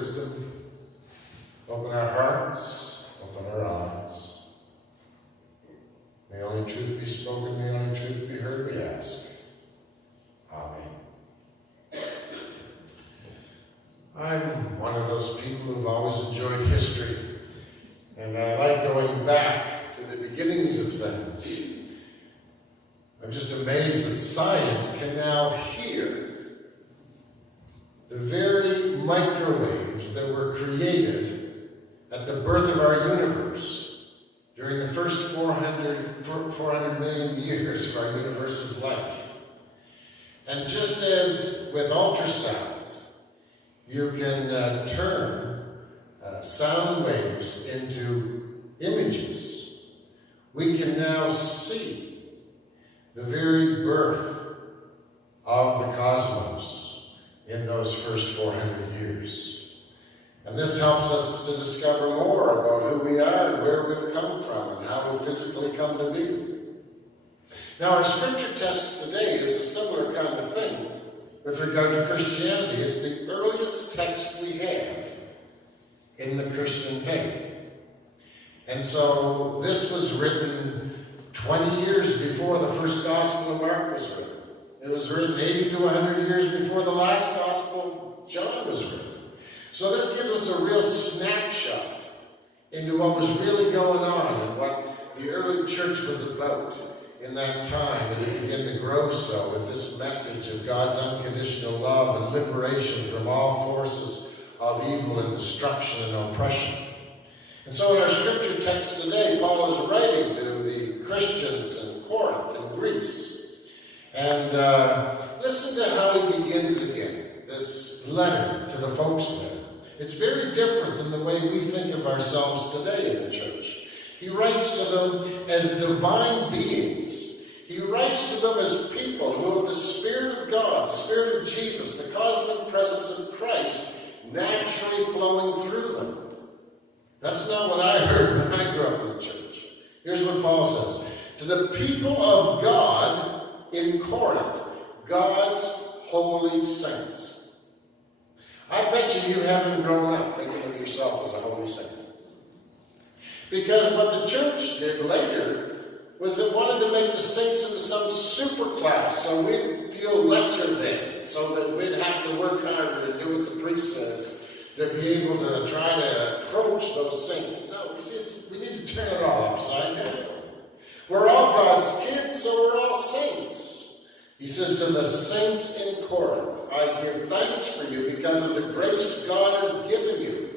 wisdom, open our hearts, open our eyes. May only truth be spoken, may only truth be heard, we ask. Amen. I'm one of those people who've always enjoyed history, and I like going back to the beginnings of things. I'm just amazed that science can now hear the very microwaves that were created at the birth of our universe during the first 400 million years of our universe's life. And just as with ultrasound, you can turn sound waves into images, we can now see the very birth of the cosmos in those first 400 years. And this helps us to discover more about who we are and where we've come from and how we physically come to be. Now, our scripture text today is a similar kind of thing with regard to Christianity. It's the earliest text we have in the Christian faith. And so this was written 20 years before the first Gospel of Mark was written. It was written 80 to 100 years before the last Gospel, John, was written. So this gives us a real snapshot into what was really going on and what the early church was about in that time. And it began to grow so with this message of God's unconditional love and liberation from all forces of evil and destruction and oppression. And so in our scripture text today, Paul is writing to the Christians in Corinth and Greece. And listen to how he begins again, this letter to the folks there. It's very different than the way we think of ourselves today in the church. He writes to them as divine beings. He writes to them as people who have the Spirit of God, the Spirit of Jesus, the cosmic presence of Christ naturally flowing through them. That's not what I heard when I grew up in the church. Here's what Paul says. To the people of God in Corinth, God's holy saints. I bet you haven't grown up thinking of yourself as a holy saint. Because what the church did later was it wanted to make the saints into some super class, so we'd feel lesser than, so that we'd have to work harder and do what the priest says to be able to try to approach those saints. No, you see, we need to turn it all upside down. We're all God's kids, so we're all saints. He says to the saints in Corinth, I give thanks for you because of the grace God has given you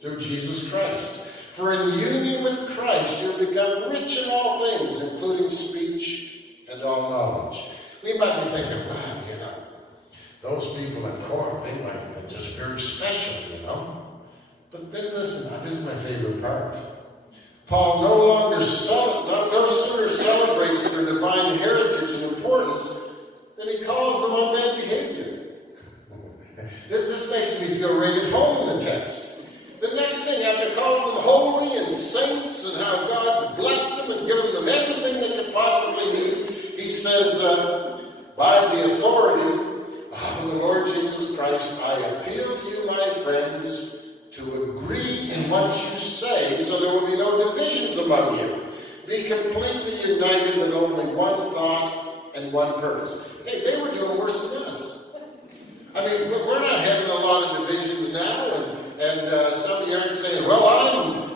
through Jesus Christ. For in union with Christ you have become rich in all things, including speech and all knowledge. We might be thinking, wow, those people in Corinth, they might have been just very special, But then listen, this is my favorite part. Paul no sooner celebrates their divine heritage and importance than he calls them on bad behavior. This makes me feel right at home in the text. The next thing, after calling them holy and saints and how God's blessed them and given them everything they could possibly need, he says, by the authority of the Lord Jesus Christ, I appeal to you, my friends, to agree in what you say so there will be no divisions among you. Be completely united with only one thought and one purpose. Hey, they were doing worse than us. I mean, we're not having a lot of divisions now, and some of you aren't saying, well,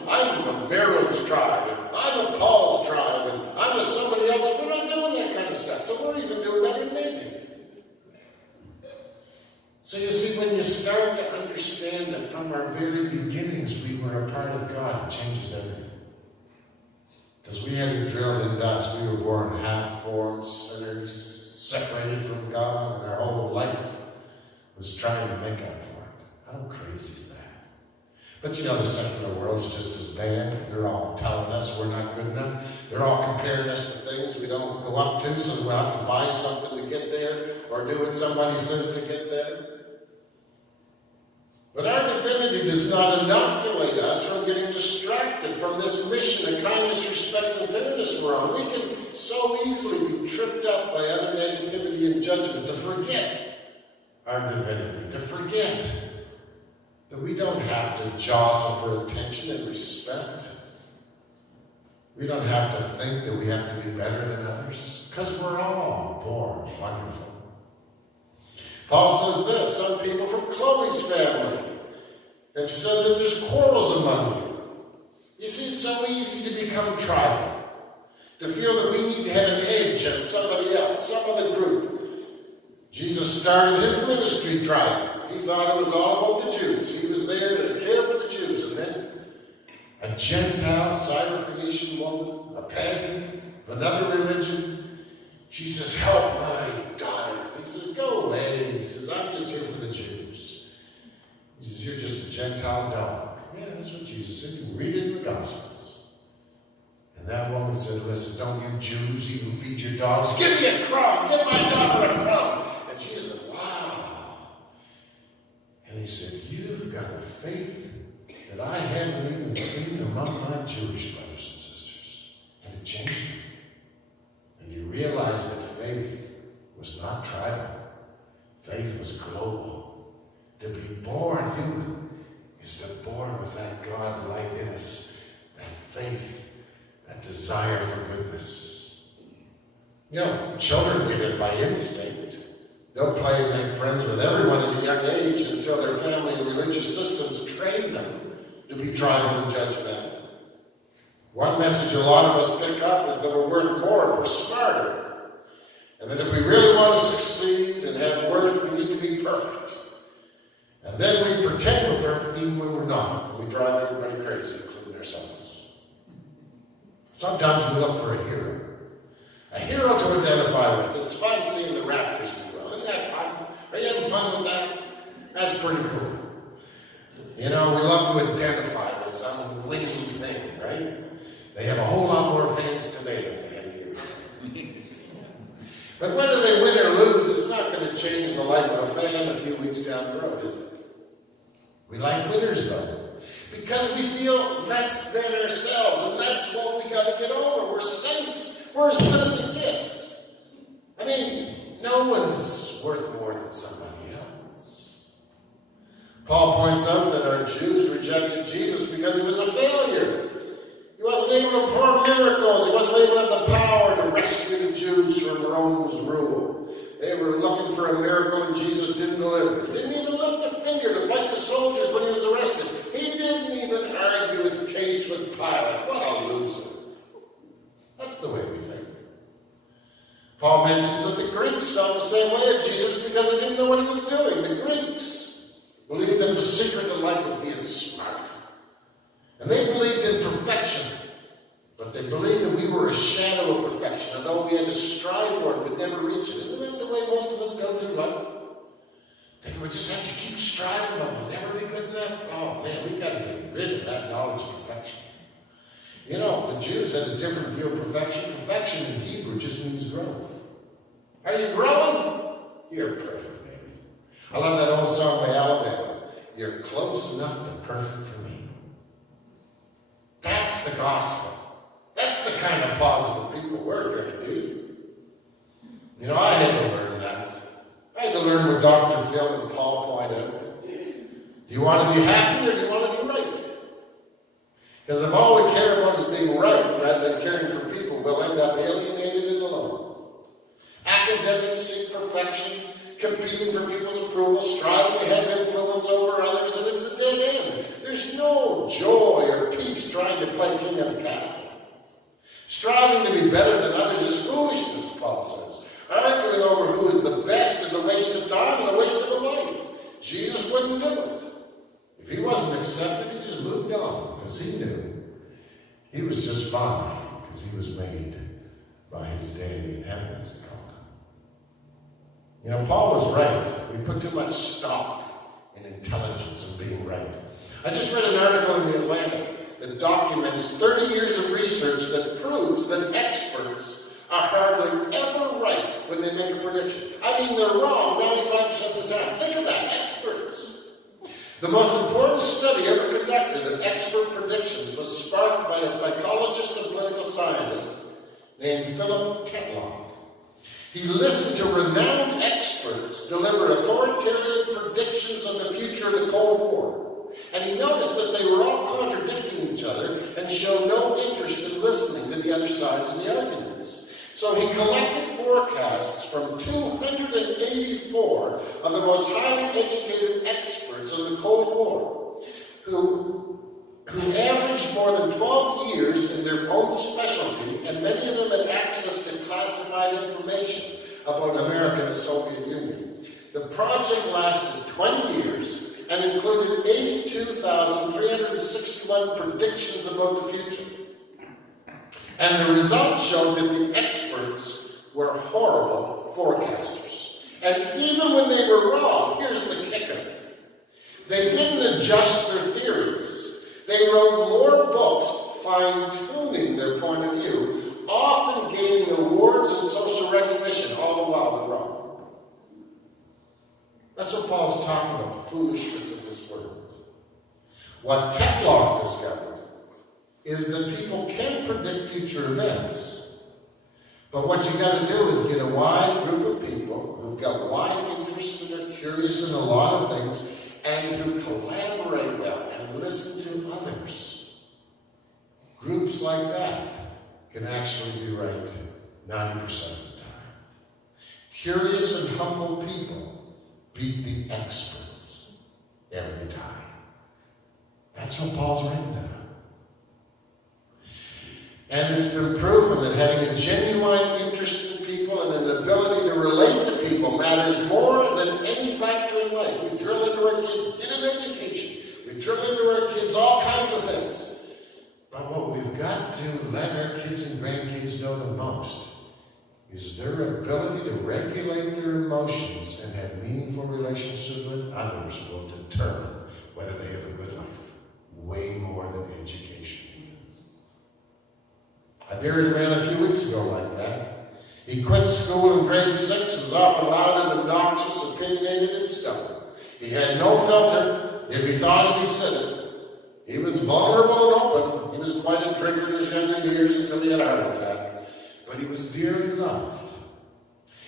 I'm a Maryland's tribe, and I'm a Paul's tribe, and I'm a somebody else. We're not doing that kind of stuff, so we're even doing better than they did. So you see, when you start to understand that from our very beginnings we were a part of God, it changes everything. Because we had it drilled into us. We were born half-formed sinners, separated from God, and our whole life was trying to make up for it. How crazy is that? But the secular world's just as bad. They're all telling us we're not good enough. They're all comparing us to things we don't go up to, so we'll have to buy something to get there, or do what somebody says to get there. But our divinity does not inoculate us from getting distracted from this mission of kindness, respect, and fairness we're on. We can so easily be tripped up by other negativity and judgment to forget our divinity, to forget that we don't have to jostle for attention and respect. We don't have to think that we have to be better than others, because we're all born wonderful. Paul says this, some people from Chloe's family have said that there's quarrels among you. You see, it's so easy to become tribal, to feel that we need to have an edge on somebody else, some other group. Jesus started his ministry tribal. He thought it was all about the Jews. He was there to care for the Jews. And then a Gentile, Syrophoenician woman, a pagan of another religion, she says, help my daughter. He says, go away. He says, I'm just here for the Jews. He says, you're just a Gentile dog. Yeah, that's what Jesus said. You can read it in the Gospels. And that woman said, listen, don't you Jews even feed your dogs? Give me a crumb. Give my daughter a crumb. And Jesus said, wow. And he said, you've got a faith that I haven't even seen among my Jewish brothers and sisters. And it changed him. And he realized that faith was not tribal. Faith was global. To be born human is to be born with that God light in us, that faith, that desire for goodness. You know, children get it by instinct. They'll play and make friends with everyone at a young age until their family and religious systems train them to be tribal and judgmental. One message a lot of us pick up is that we're worth more if we're smarter. And that if we really want to succeed and have worth, we need to be perfect. And then we pretend we're perfect even when we're not. And we drive everybody crazy, including ourselves. Sometimes we look for a hero. A hero to identify with. It's fun seeing the Raptors do well. Isn't that fun? Are you having fun with that? That's pretty cool. You know, we love to identify with some winning thing, right? They have a whole lot more fans today than they had here. But whether they win or lose, it's not going to change the life of a fan a few weeks down the road, is it? We like winners, though, because we feel less than ourselves, and that's what we got to get over. We're saints. We're as good as it gets. I mean, no one's worth more than somebody else. Paul points out that our Jews rejected Jesus because he was a failure. He wasn't able to perform miracles. He wasn't able to have the power to rescue the Jews from Rome's rule. They were looking for a miracle and Jesus didn't deliver. He didn't even lift a finger to fight the soldiers when he was arrested. He didn't even argue his case with Pilate. What a loser. That's the way we think. Paul mentions that the Greeks felt the same way as Jesus because they didn't know what he was doing. The Greeks believed that the secret to life was being smart. And they believed in perfection. But they believed that we were a shadow of perfection. And though we had to strive for it, we'd never reach it. Isn't that the way most of us go through life? Think we just have to keep striving, but we'll never be good enough? Oh man, we got to get rid of that knowledge of perfection. You know, the Jews had a different view of perfection. Perfection in Hebrew just means growth. Are you growing? You're perfect, baby. I love that old song by Alabama. You're close enough to perfect for me. That's the gospel. That's the kind of positive people we're going to be. You know, I had to learn that. I had to learn what Dr. Phil and Paul point out. Do you want to be happy or do you want to be right? Because if all we care about is being right rather than caring for people, we'll end up alienated and alone. Academics seek perfection, competing for people's approval, striving to have influence over others, and it's a dead end. There's no joy or peace trying to play king of the castle. Striving to be better than others is foolishness, Paul says. Arguing over who is the best is a waste of time and a waste of a life. Jesus wouldn't do it. If he wasn't accepted, he just moved on, because he knew he was just fine, because he was made by his daddy in heaven, as they called him. You know, Paul was right. We put too much stock in intelligence and being right. I just read an article in the Atlantic that documents 30 years of research that proves that experts are hardly ever right when they make a prediction. I mean, they're wrong 95% of the time. Think of that, experts. The most important study ever conducted of expert predictions was sparked by a psychologist and political scientist named Philip Tetlock. He listened to renowned experts deliver authoritative predictions on the future of the Cold War. And he noticed that they were all contradicting each other and showed no interest in listening to the other sides of the arguments. So he collected forecasts from 284 of the most highly educated experts in the Cold War, who averaged more than 12 years in their own specialty, and many of them had access to classified information about America and the Soviet Union. The project lasted 20 years and included 82,361 predictions about the future. And the results showed that the experts were horrible forecasters. And even when they were wrong, here's the kicker. They didn't adjust their theories. They wrote more books fine-tuning their point of view, often gaining awards and social recognition, all the while they're wrong. That's what Paul's talking about, the foolishness of this world. What Tetlock discovered is that people can predict future events. But what you got to do is get a wide group of people who've got wide interests and are curious in a lot of things, and who collaborate well and listen to others. Groups like that can actually be right 90% of the time. Curious and humble people beat the experts every time. That's what Paul's written about. And it's been proven that having a genuine interest in people and an ability to relate to people matters more than any factor in life. We drill into our kids, get an education. We drill into our kids all kinds of things. But what we've got to let our kids and grandkids know the most is their ability to regulate their emotions and have meaningful relationships with others will determine whether they have a good life, way more than education. I buried a man a few weeks ago like that. He quit school in grade 6, was often loud and obnoxious, opinionated and stubborn. He had no filter. If he thought it, he said it. He was vulnerable and open. He was quite a drinker in his younger years until he had a heart attack. But he was dearly loved.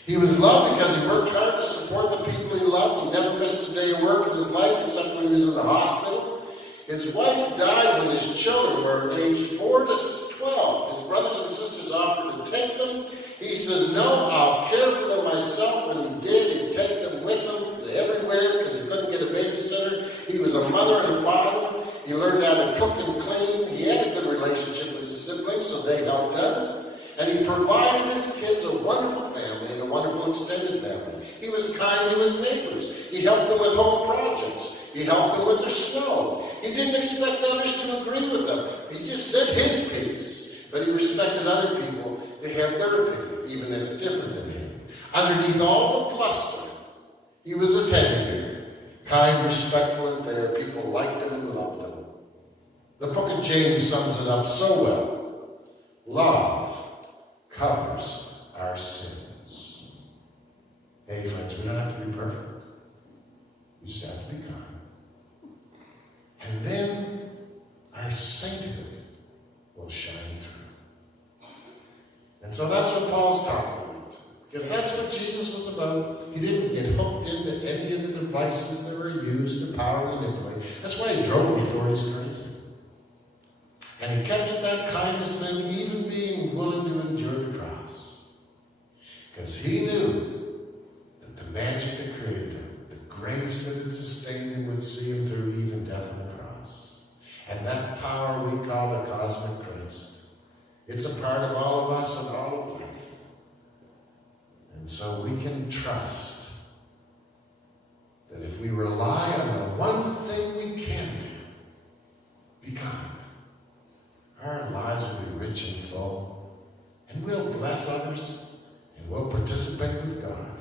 He was loved because he worked hard to support the people he loved. He never missed a day of work in his life except when he was in the hospital. His wife died when his children were aged 4 to 12. His brothers and sisters offered to take them. He says, no, I'll care for them myself. And he did. He'd take them with him everywhere because he couldn't get a babysitter. He was a mother and a father. He learned how to cook and clean. He had a good relationship with his siblings, so they helped out. And he provided his kids a wonderful family and a wonderful extended family. He was kind to his neighbors. He helped them with home projects. He helped them with their snow. He didn't expect others to agree with him. He just said his piece. But he respected other people to have their opinion, even if different than him. Underneath all the bluster, he was a teddy bear. Kind, respectful, and fair. People liked him and loved him. The book of James sums it up so well. Love covers our sins. Hey, friends, we don't have to be perfect. We just have to be kind. And then our sainthood will shine through. And so that's what Paul's talking about. Because that's what Jesus was about. He didn't get hooked into any of the devices that were used to power and manipulate. That's why he drove the authorities crazy. And he kept at that kindness thing, even being willing to endure the cross. Because he knew that the magic that created him, the grace that had sustained him, would see him through even death on the cross. And that power we call the cosmic Christ, it's a part of all of us and all of life. And so we can trust that if we rely on the one thing we can do, be kind, our lives will be rich and full, and we'll bless others, and we'll participate with God.